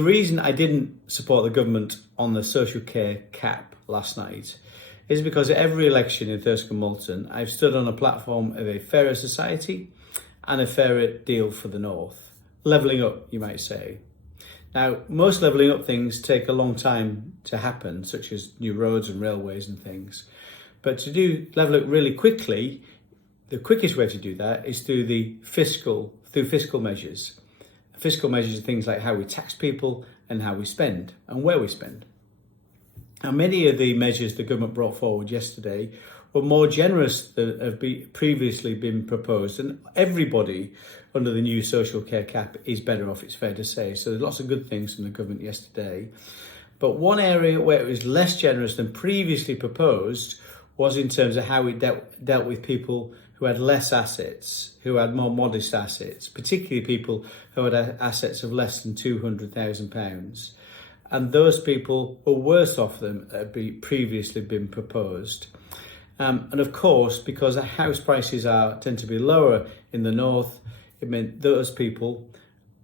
The reason I didn't support the government on the social care cap last night is because at every election in Thurso and Moulton, I've stood on a platform of a fairer society and a fairer deal for the North. Levelling up, you might say. Now, most levelling up things take a long time to happen, such as new roads and railways and things. But to do level up really quickly, the quickest way to do that is through fiscal measures. Fiscal measures are things like how we tax people and how we spend and where we spend. Now, many of the measures the government brought forward yesterday were more generous than have previously been proposed, and everybody under the new social care cap is better off, it's fair to say. So there's lots of good things from the government yesterday. But one area where it was less generous than previously proposed was in terms of how it dealt with people who had less assets, who had more modest assets, particularly people who had assets of less than £200,000. And those people were worse off than had previously been proposed. And of course, because house prices tend to be lower in the North, it meant those people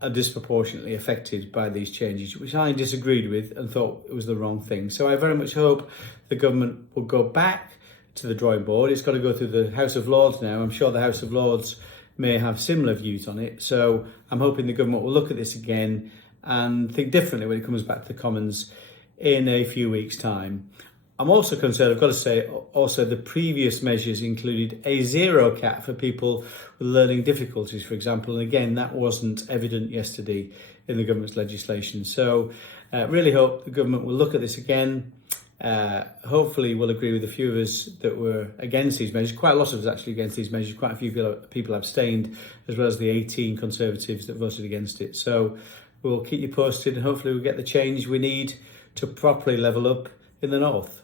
are disproportionately affected by these changes, which I disagreed with and thought it was the wrong thing. So I very much hope the government will go back to the drawing board. It's got to go through the House of Lords now. I'm sure the House of Lords may have similar views on it. So I'm hoping the government will look at this again and think differently when it comes back to the Commons in a few weeks' time. I'm also concerned, I've got to say, also the previous measures included a zero cap for people with learning difficulties, for example. And again, that wasn't evident yesterday in the government's legislation. So really hope the government will look at this again. Hopefully we'll agree with a few of us that were against these measures. Quite a lot of us actually against these measures. Quite a few people abstained, as well as the 18 Conservatives that voted against it. So we'll keep you posted and hopefully we'll get the change we need to properly level up in the North.